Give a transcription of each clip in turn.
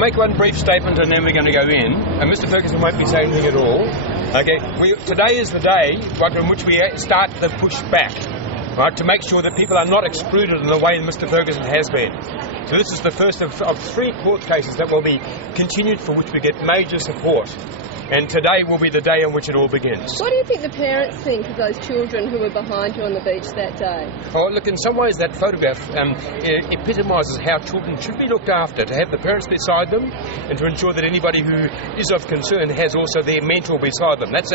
make one brief statement and then we're going to go in. And Mr. Ferguson won't be saying anything at all. Okay, today is the day in which we start the push back, right, to make sure that people are not excluded in the way Mr. Ferguson has been. So this is the first of 3 court cases that will be continued, for which we get major support. And today will be the day on which it all begins. What do you think the parents think of those children who were behind you on the beach that day? Oh, look, in some ways that photograph epitomises how children should be looked after, to have the parents beside them and to ensure that anybody who is of concern has also their mentor beside them. That's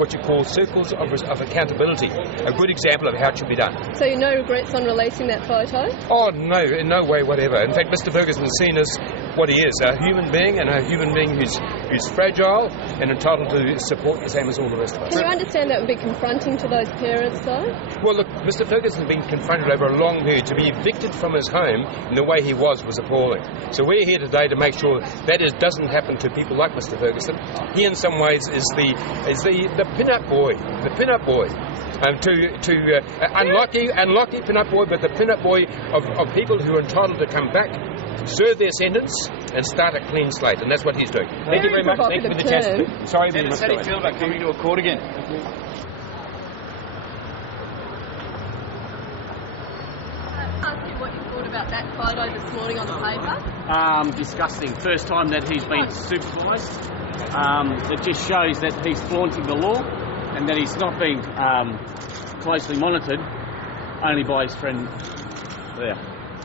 what you call circles of accountability, a good example of how it should be done. So you no regrets on releasing that photo? Oh, no, in no way whatever. In fact, Mr. Ferguson is seen as what he is, a human being, and a human being who's fragile and entitled to support the same as all the rest of us. Can you understand that would be confronting to those parents, though? Well, look, Mr. Ferguson has been confronted over a long period. To be evicted from his home in the way he was appalling. So we're here today to make sure that doesn't happen to people like Mr. Ferguson. He, in some ways, is the pin-up boy, unlucky pin-up boy, but the pin-up boy of people who are entitled to come back, serve their sentence and start a clean slate, and that's what he's doing. Thank you very much. Thank you for the chance. Sorry, Dennis, how do you feel about coming to a court again? Ask you what you thought about that photo this morning on the paper. Disgusting. First time that he's been supervised. It just shows that he's flaunting the law and that he's not being closely monitored, only by his friend there.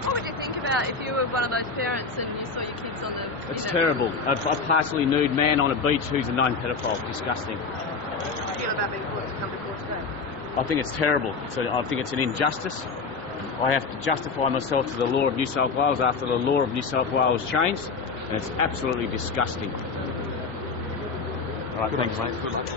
What would you think about if you were one of those parents and you saw your kids on the... It's terrible. A partially nude man on a beach who's a known pedophile. Disgusting. How do you feel about being forced to come to court today? I think it's terrible. I think it's an injustice. I have to justify myself to the law of New South Wales after the law of New South Wales changed, and it's absolutely disgusting. All right, thanks, mate. Good luck.